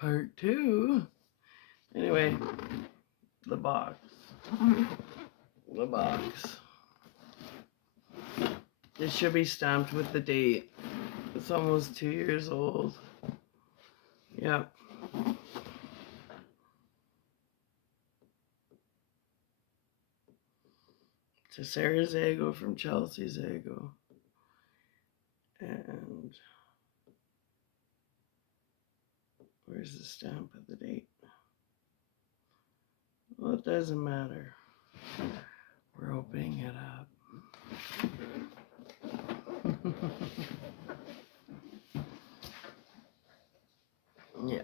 Part 2. Anyway, the box. The box. It should be stamped with the date. It's almost 2 years old. Yep. To Sarah Zago from Chelsea Zago. And where's the stamp of the date? Well, it doesn't matter. We're opening it up. Yeah.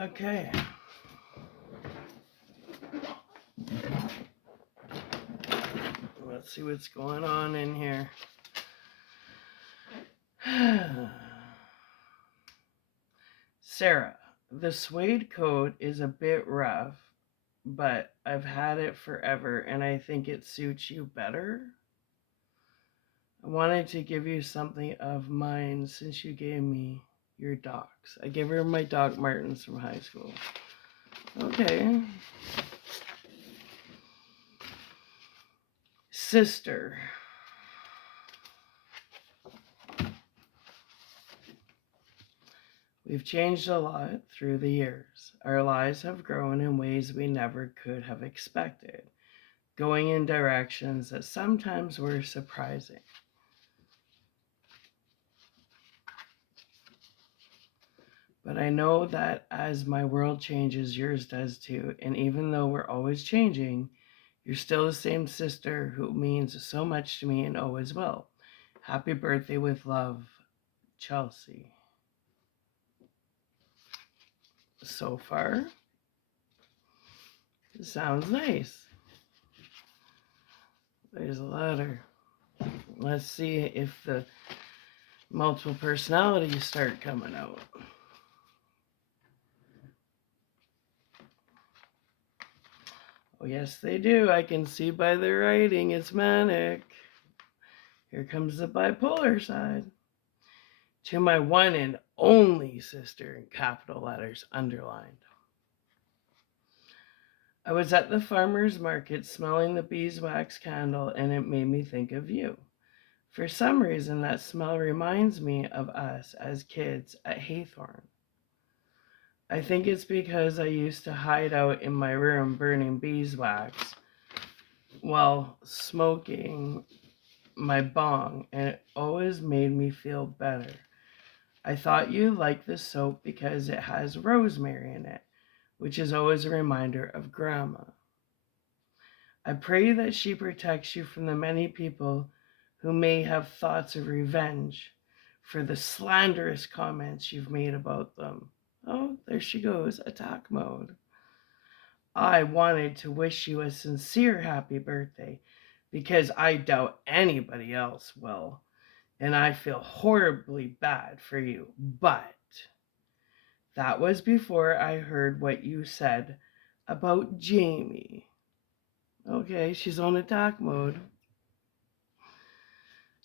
Okay. Let's see what's going on in here. Sarah, the suede coat is a bit rough, but I've had it forever and I think it suits you better. I wanted to give you something of mine since you gave me your docs. I gave her my Doc Martens from high school. Okay. Sister. We've changed a lot through the years. Our lives have grown in ways we never could have expected, going in directions that sometimes were surprising. But I know that as my world changes, yours does too. And even though we're always changing, you're still the same sister who means so much to me and always will. Happy birthday with love, Chelsea. So far, it sounds nice. There's a letter. Let's see if the multiple personalities start coming out. Oh, yes, they do. I can see by the writing it's manic. Here comes the bipolar side. To my one and only sister, in capital letters underlined. I was at the farmer's market smelling the beeswax candle and it made me think of you. For some reason, that smell reminds me of us as kids at Haythorn. I think it's because I used to hide out in my room burning beeswax while smoking my bong, and it always made me feel better. I thought you liked the soap because it has rosemary in it, which is always a reminder of Grandma. I pray that she protects you from the many people who may have thoughts of revenge for the slanderous comments you've made about them. Oh, there she goes, attack mode. I wanted to wish you a sincere happy birthday because I doubt anybody else will, and I feel horribly bad for you. But that was before I heard what you said about Jamie. Okay, she's on attack mode.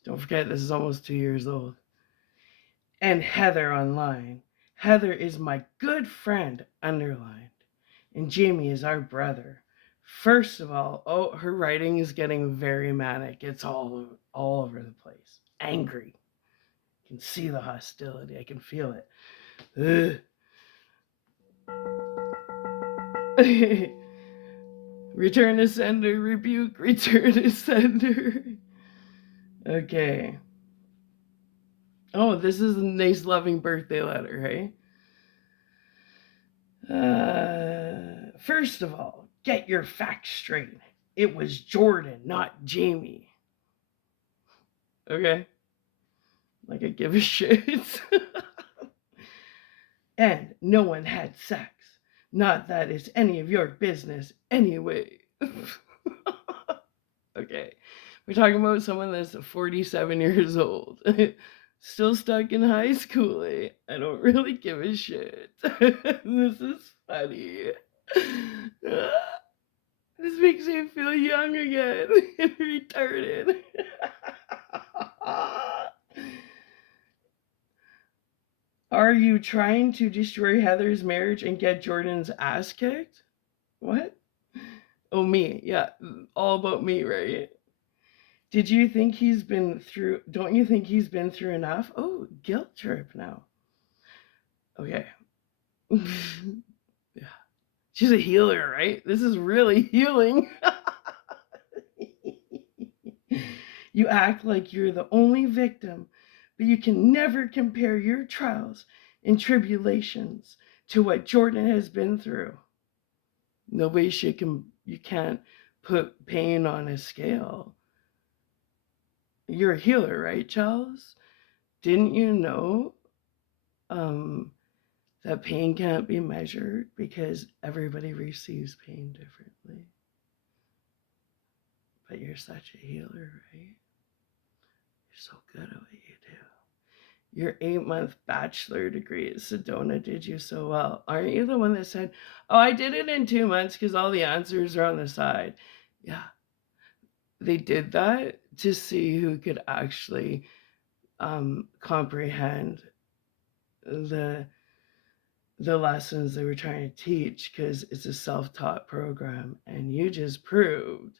Don't forget, this is almost 2 years old. And Heather online. Heather is my good friend, underlined. And Jamie is our brother. First of all, oh, her writing is getting very manic. It's all over the place. Angry. I can see the hostility. I can feel it. Return to sender, rebuke, return to sender. Okay. Oh, this is a nice loving birthday letter, hey? First of all, get your facts straight. It was Jordan, not Jamie. Okay? Like I give a shit. And no one had sex. Not that it's any of your business anyway. Okay. We're talking about someone that's 47 years old. Still stuck in high school, eh? I don't really give a shit. This is funny. This makes me feel young again and retarded. Are you trying to destroy Heather's marriage and get Jordan's ass kicked? What? Oh, me. Yeah, all about me, right? Did you think he's been through, don't you think he's been through enough? Oh, guilt trip now. Okay. Yeah. She's a healer, right? This is really healing. You act like you're the only victim, but you can never compare your trials and tribulations to what Jordan has been through. Nobody should you can't put pain on a scale. You're a healer, right, Charles? Didn't you know um, that pain can't be measured because everybody receives pain differently? But you're such a healer, right? You're so good at what you do. Your 8-month bachelor degree at Sedona did you so well. Aren't you the one that said, oh, I did it in 2 months because all the answers are on the side? Yeah, they did that to see who could actually comprehend the lessons they were trying to teach, because it's a self-taught program and you just proved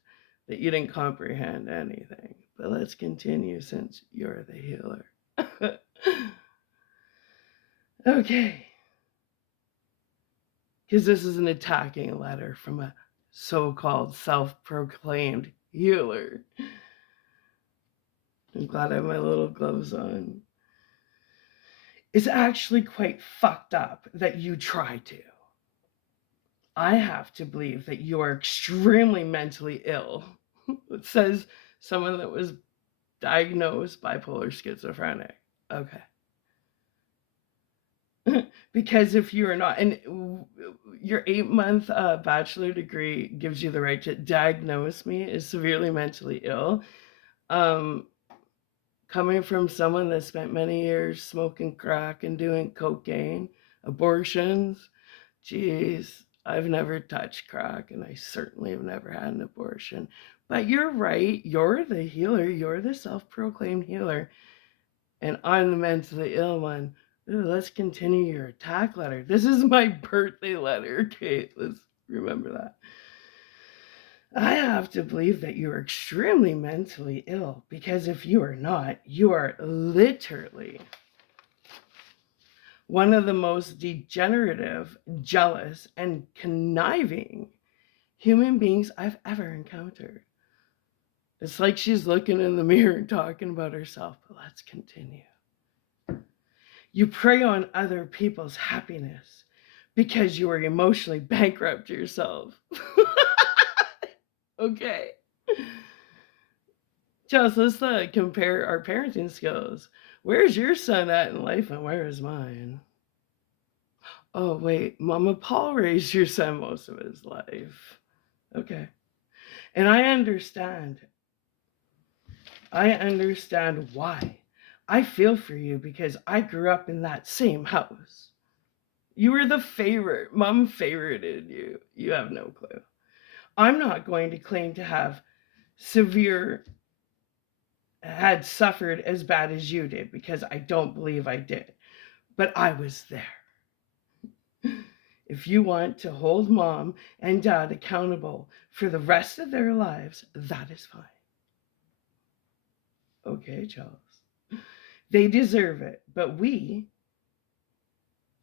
that you didn't comprehend anything. But let's continue since you're the healer. Okay, because this is an attacking letter from a so-called self-proclaimed healer. I'm glad I have my little gloves on. It's actually quite fucked up that you try to. I have to believe that you are extremely mentally ill. It says someone that was diagnosed bipolar schizophrenic. Okay. Because if you are not, and your 8-month bachelor degree gives you the right to diagnose me as severely mentally ill. Coming from someone that spent many years smoking crack and doing cocaine, abortions, geez, I've never touched crack and I certainly have never had an abortion. But you're right, you're the healer, you're the self-proclaimed healer, and I'm the mentally ill one. Ooh, let's continue your attack letter. This is my birthday letter, Kate. Let's remember that. I have to believe that you are extremely mentally ill, because if you are not, you are literally one of the most degenerative, jealous, and conniving human beings I've ever encountered. It's like she's looking in the mirror and talking about herself, but let's continue. You prey on other people's happiness because you are emotionally bankrupt yourself. Okay. Just let's compare our parenting skills. Where's your son at in life and where is mine? Oh, wait, Mama Paul raised your son most of his life. Okay. And I understand. I understand why. I feel for you because I grew up in that same house. You were the favorite. Mom favorited you. You have no clue. I'm not going to claim to have had suffered as bad as you did, because I don't believe I did. But I was there. If you want to hold Mom and Dad accountable for the rest of their lives, that is fine. Okay, Charles. They deserve it, but we,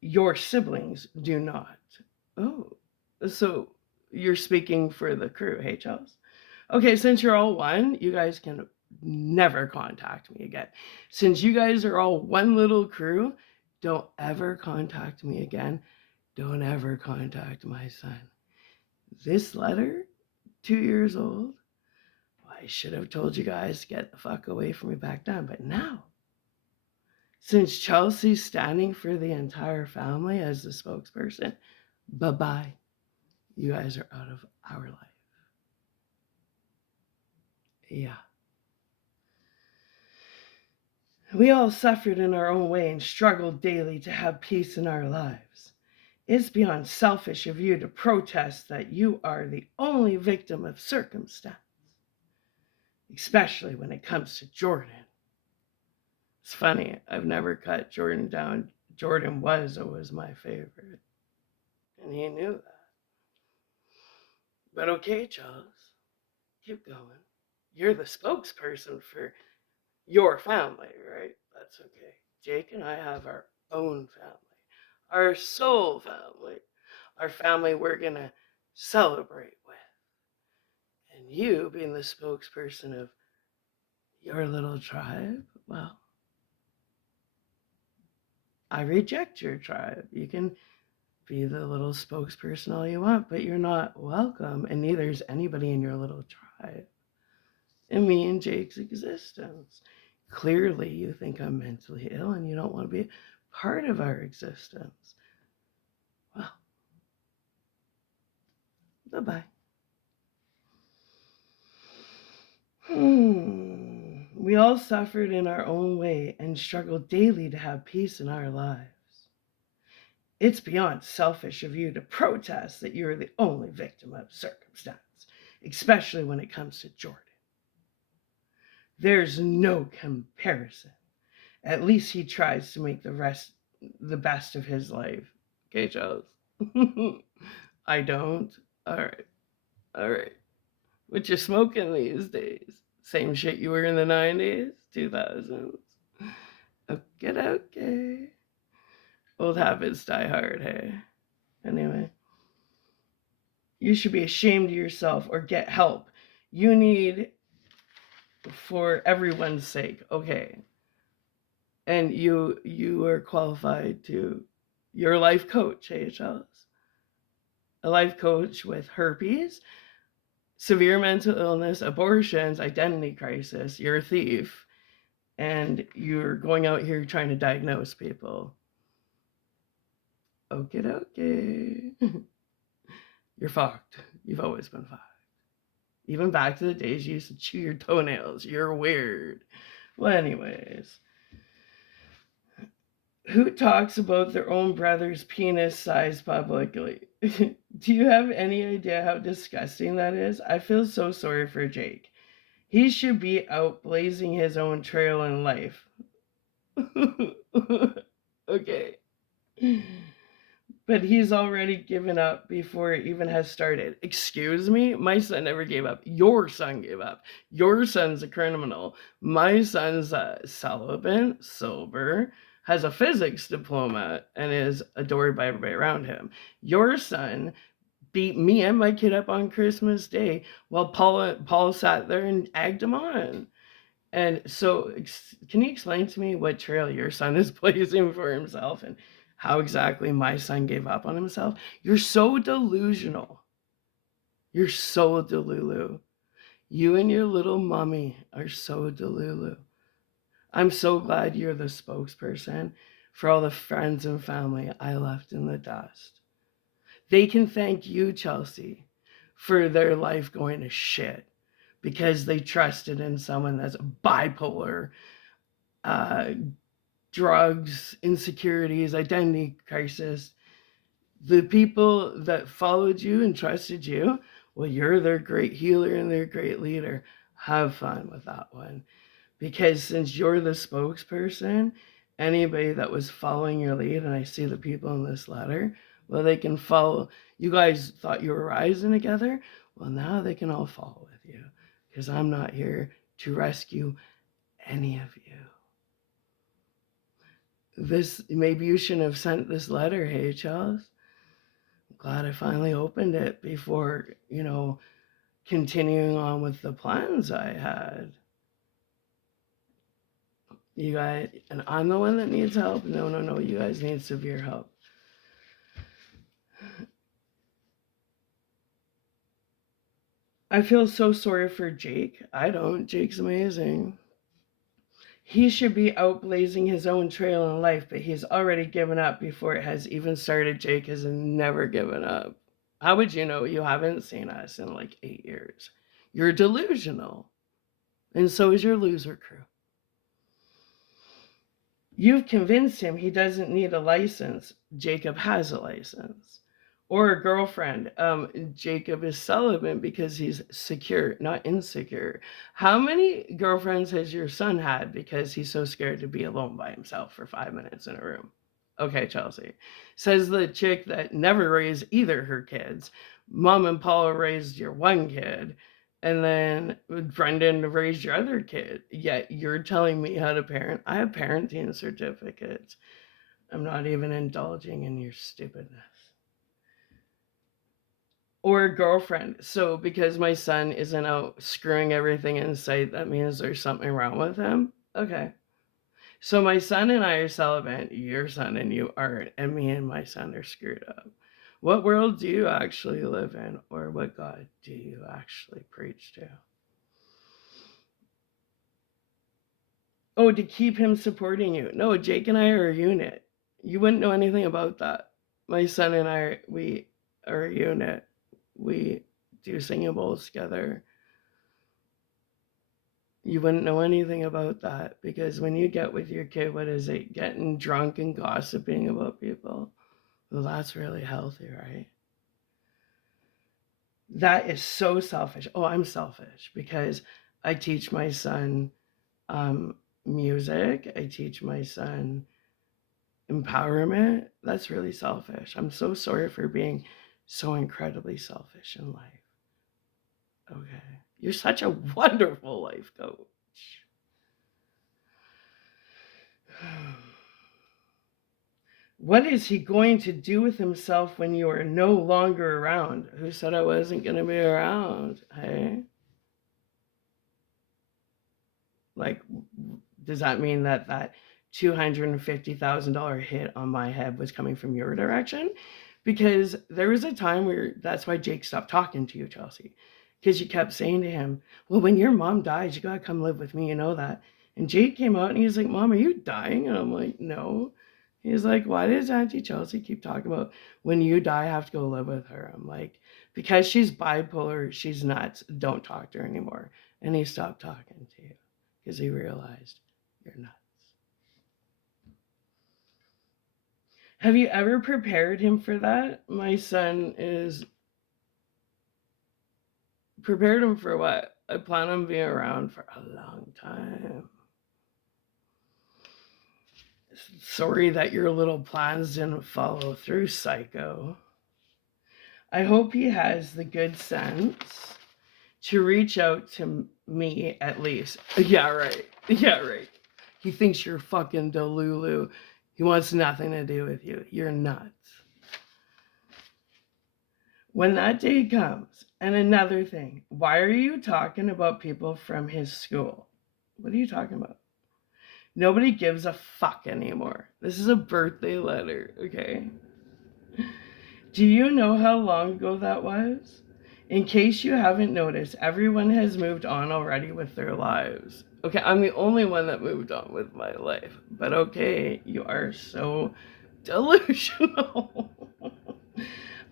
your siblings, do not. Oh, so you're speaking for the crew, hey, Charles? Okay, since you're all one, you guys can never contact me again. Since you guys are all one little crew, don't ever contact me again. Don't ever contact my son. This letter, 2 years old, well, I should have told you guys to get the fuck away from me back then. But now, since Chelsea's standing for the entire family as the spokesperson, bye-bye. You guys are out of our life. Yeah. We all suffered in our own way and struggled daily to have peace in our lives. It's beyond selfish of you to protest that you are the only victim of circumstance, especially when it comes to Jordan. It's funny, I've never cut Jordan down. Jordan was always my favorite, and he knew that. But okay, Charles, keep going. You're the spokesperson for your family, right? That's okay. Jake and I have our own family, our soul family, our family we're going to celebrate with. And you being the spokesperson of your little tribe, well, I reject your tribe. You can be the little spokesperson all you want, but you're not welcome, and neither is anybody in your little tribe in me and Jake's existence. Clearly, you think I'm mentally ill and you don't want to be part of our existence. Well, bye-bye. We all suffered in our own way and struggled daily to have peace in our lives. It's beyond selfish of you to protest that you're the only victim of circumstance, especially when it comes to Jordan. There's no comparison. At least he tries to make the best of his life. Okay, Charles? I don't. All right. What you smoking these days? Same shit you were in the 90s, 2000s. Okay. Old habits die hard, hey? Anyway, you should be ashamed of yourself or get help. You need, for everyone's sake, okay? And you are qualified to, you're a life coach, hey, Charles? A life coach with herpes, severe mental illness, abortions, identity crisis. You're a thief, and you're going out here trying to diagnose people. Okay. You're fucked. You've always been fucked. Even back to the days you used to chew your toenails. You're weird. Well, anyways. Who talks about their own brother's penis size publicly? Do you have any idea how disgusting that is? I feel so sorry for Jake. He should be out blazing his own trail in life. Okay. But he's already given up before it even has started. Excuse me? My son never gave up. Your son gave up. Your son's a criminal. My son's celibate, sober, has a physics diploma, and is adored by everybody around him. Your son beat me and my kid up on Christmas Day while Paul sat there and egged him on. And so, can you explain to me what trail your son is blazing for himself and how exactly my son gave up on himself? You're so delusional. You're so delulu. You and your little mommy are so delulu. I'm so glad you're the spokesperson for all the friends and family I left in the dust. They can thank you, Chelsea, for their life going to shit because they trusted in someone that's bipolar, drugs, insecurities, identity crisis. The people that followed you and trusted you, well, you're their great healer and their great leader. Have fun with that one. Because since you're the spokesperson, anybody that was following your lead, and I see the people in this letter, well, they can follow. You guys thought you were rising together. Well, now they can all follow with you because I'm not here to rescue any of you. Maybe you shouldn't have sent this letter, hey, Charles? I'm glad I finally opened it before, continuing on with the plans I had. You guys, and I'm the one that needs help? No, you guys need severe help. I feel so sorry for Jake. I don't. Jake's amazing. He should be out blazing his own trail in life, but he's already given up before it has even started. Jake has never given up. How would you know? You haven't seen us in like 8 years. You're delusional. And so is your loser crew. You've convinced him he doesn't need a license. Jacob has a license. Or a girlfriend. Jacob is celibate because he's secure, not insecure. How many girlfriends has your son had because he's so scared to be alone by himself for 5 minutes in a room? Okay, Chelsea. Says the chick that never raised either her kids. Mom and Paula raised your one kid, and then Brendan raised your other kid. Yet you're telling me how to parent. I have parenting certificates. I'm not even indulging in your stupidness. Or a girlfriend. So because my son isn't out screwing everything in sight, that means there's something wrong with him? Okay. So my son and I are celibate, your son and you aren't, and me and my son are screwed up. What world do you actually live in, or what God do you actually preach to? Oh, to keep him supporting you. No, Jake and I are a unit. You wouldn't know anything about that. My son and I, we are a unit. We do singing bowls together. You wouldn't know anything about that because when you get with your kid, what is it? Getting drunk and gossiping about people. Well, that's really healthy, right? That is so selfish. Oh, I'm selfish because I teach my son music. I teach my son empowerment. That's really selfish. I'm so sorry for being so incredibly selfish in life. Okay. You're such a wonderful life coach. What is he going to do with himself when you are no longer around? Who said I wasn't going to be around? Hey? Like, does that mean that that $250,000 hit on my head was coming from your direction? Because there was a time where that's why Jake stopped talking to you, Chelsea. Because you kept saying to him, well, when your mom dies, you got to come live with me. You know that. And Jake came out and he's like, Mom, are you dying? And I'm like, no. He's like, why does Auntie Chelsea keep talking about when you die, I have to go live with her? I'm like, because she's bipolar, she's nuts. Don't talk to her anymore. And he stopped talking to you because he realized you're nuts. Have you ever prepared him for that? My son is prepared him for what? I plan on being around for a long time. Sorry that your little plans didn't follow through, psycho. I hope he has the good sense to reach out to me at least. Yeah, right. Yeah, right. He thinks you're fucking Delulu. He wants nothing to do with you. You're nuts. When that day comes, and another thing, why are you talking about people from his school? What are you talking about? Nobody gives a fuck anymore. This is a birthday letter, okay? Do you know how long ago that was? In case you haven't noticed, everyone has moved on already with their lives. Okay, I'm the only one that moved on with my life. But okay, you are so delusional.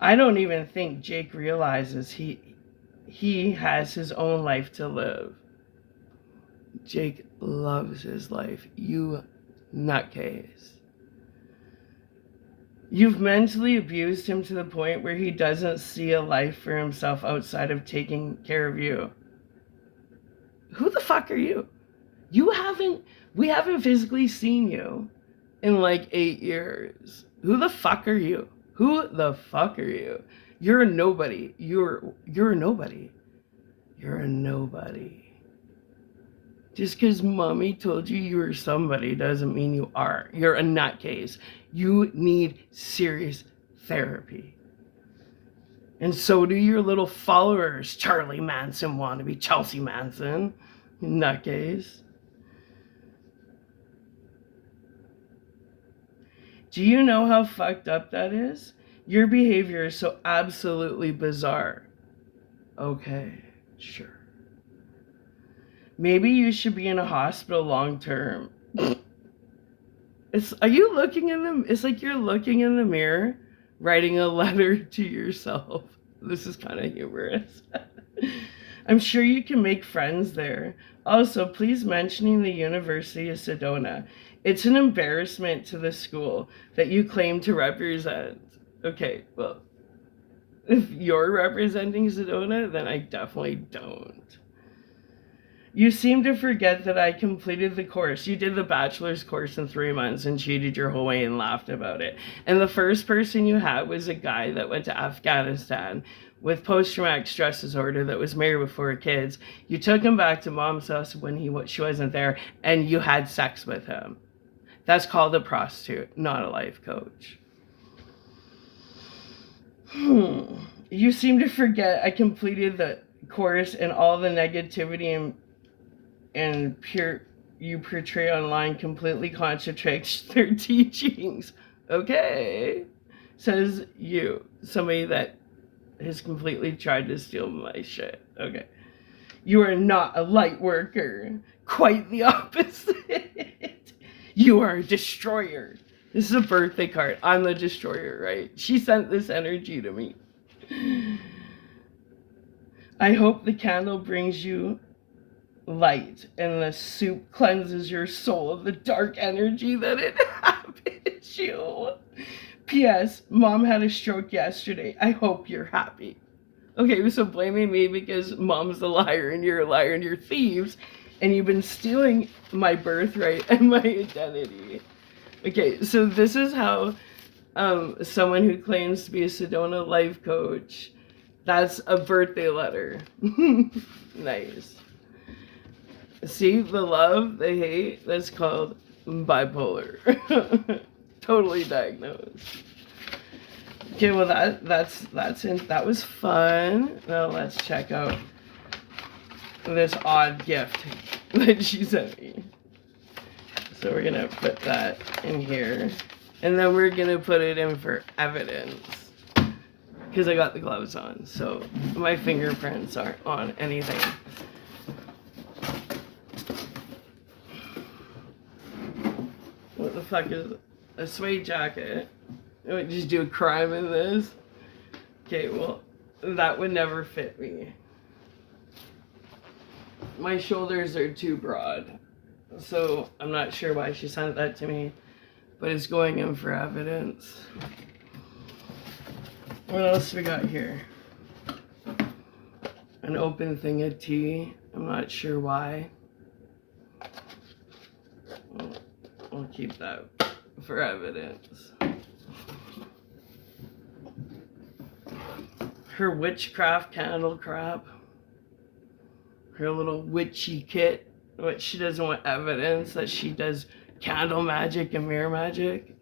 I don't even think Jake realizes he has his own life to live. Jake loves his life. You nutcase. You've mentally abused him to the point where he doesn't see a life for himself outside of taking care of you. Who the fuck are you? We haven't physically seen you in like 8 years. Who the fuck are you? Who the fuck are you? You're a nobody. You're a nobody. You're a nobody. Just because mommy told you you were somebody doesn't mean you are. You're a nutcase. You need serious therapy. And so do your little followers, Charlie Manson wannabe, Chelsea Manson, nutcase. Do you know how fucked up that is? Your behavior is so absolutely bizarre. Okay, sure. Maybe you should be in a hospital long term. Are you looking in them? It's like you're looking in the mirror, writing a letter to yourself. This is kind of humorous. I'm sure you can make friends there. Also, please mentioning the University of Sedona. It's an embarrassment to the school that you claim to represent. Okay, well, if you're representing Sedona, then I definitely don't. You seem to forget that I completed the course. You did the bachelor's course in 3 months and cheated your whole way and laughed about it. And the first person you had was a guy that went to Afghanistan with post-traumatic stress disorder that was married with 4 kids. You took him back to mom's house when she wasn't there, and you had sex with him. That's called a prostitute, not a life coach. You seem to forget I completed the course and all the negativity and you portray online completely contradicts their teachings. Okay, says you, somebody that has completely tried to steal my shit. Okay, you are not a light worker, quite the opposite. You are a destroyer. This is a birthday card. I'm the destroyer, right? She sent this energy to me. I hope the candle brings you light and the soup cleanses your soul of the dark energy that inhabits you. P.S. Mom had a stroke yesterday. I hope you're happy. Okay, so blaming me because mom's a liar and you're a liar and you're thieves and you've been stealing my birthright and my identity. Okay, so this is how someone who claims to be a Sedona life coach, that's a birthday letter. Nice. See, the love, the hate, that's called bipolar. Totally diagnosed. Okay, well that was fun. Now let's check out this odd gift that she sent me. So we're gonna put that in here, and then we're gonna put it in for evidence because I got the gloves on, so my fingerprints aren't on anything. What the fuck is a suede jacket? I would just do a crime in this. Okay, well, that would never fit me. My shoulders are too broad, so I'm not sure why she sent that to me, but it's going in for evidence. What else we got here? An open thing of tea. I'm not sure why. I'll keep that for evidence. Her witchcraft candle crap. Her little witchy kit. But she doesn't want evidence that she does candle magic and mirror magic.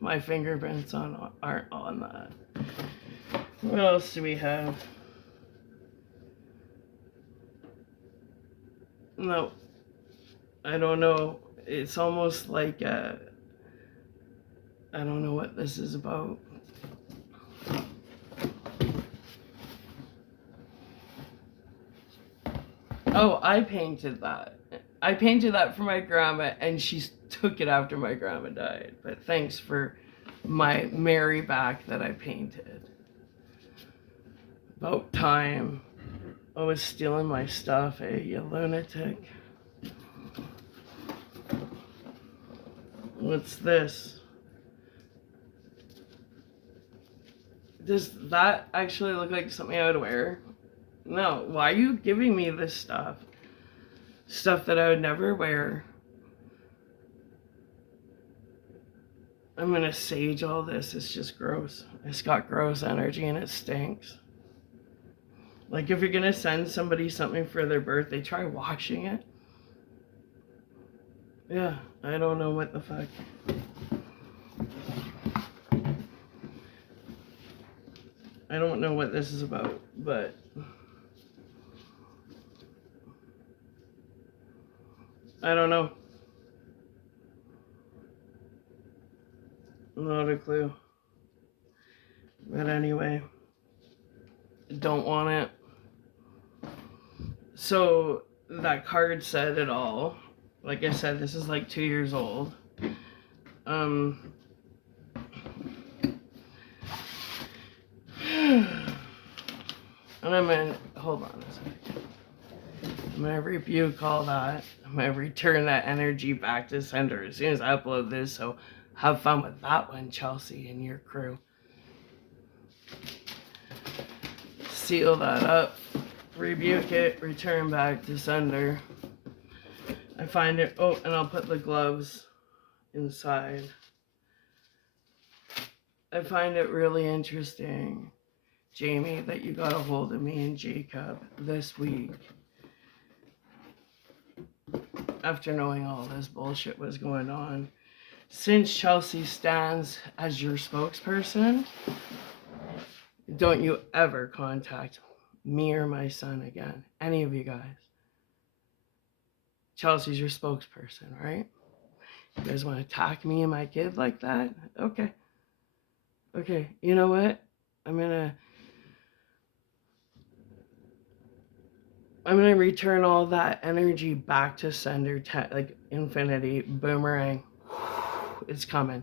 My fingerprints aren't on that. What else do we have? No. I don't know. It's almost like I don't know what this is about. Oh, I painted that. I painted that for my grandma, and she took it after my grandma died. But thanks for my Mary back that I painted. About time. I was stealing my stuff, eh, you lunatic. What's this? Does that actually look like something I would wear? No. Why are you giving me this stuff? Stuff that I would never wear. I'm gonna sage all this. It's just gross. It's got gross energy and it stinks. Like, if you're gonna send somebody something for their birthday, try washing it. Yeah, I don't know what the fuck. I don't know what this is about, but I don't know. Not a clue. But anyway, don't want it. So that card said it all. Like I said, this is like 2 years old. And I'm in, hold on a second. I'm going to rebuke all that. I'm going to return that energy back to sender as soon as I upload this. So have fun with that one, Chelsea, and your crew. Seal that up. Rebuke it. Return back to sender. I find it. Oh, and I'll put the gloves inside. I find it really interesting, Jamie, that you got a hold of me and Jacob this week. After knowing all this bullshit was going on. Since Chelsea stands as your spokesperson, don't you ever contact me or my son again. Any of you guys. Chelsea's your spokesperson, right? You guys want to attack me and my kid like that? Okay. Okay, you know what? I'm gonna return all that energy back to sender, like infinity, boomerang. It's coming.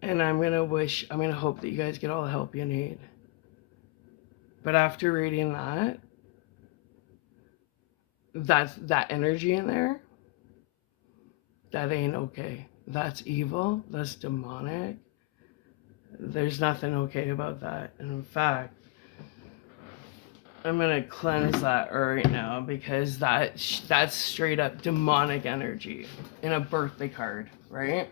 And I'm gonna hope that you guys get all the help you need. But after reading that energy in there, that ain't okay. That's evil. That's demonic. There's nothing okay about that. And in fact, I'm gonna cleanse that right now because that's straight up demonic energy in a birthday card, right?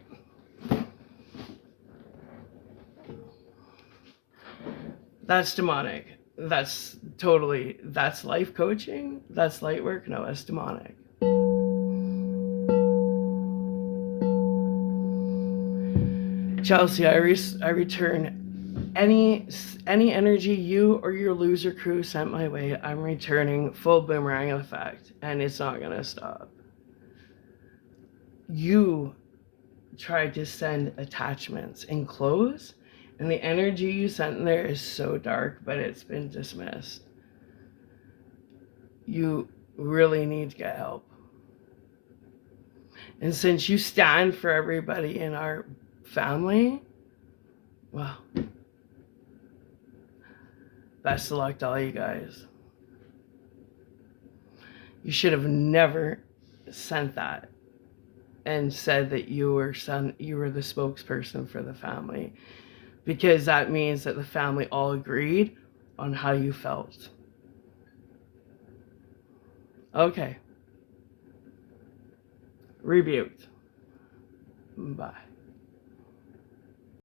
That's demonic. That's life coaching. That's light work. No, that's demonic. Chelsea, I return any energy you or your loser crew sent my way. I'm returning full boomerang effect, and it's not gonna stop. You tried to send attachments and clothes, and the energy you sent in there is so dark, but it's been dismissed. You really need to get help. And since you stand for everybody in our family, well, best of luck to all you guys. You should have never sent that and said that you were the spokesperson for the family, because that means that the family all agreed on how you felt. Okay. Rebuked. Bye.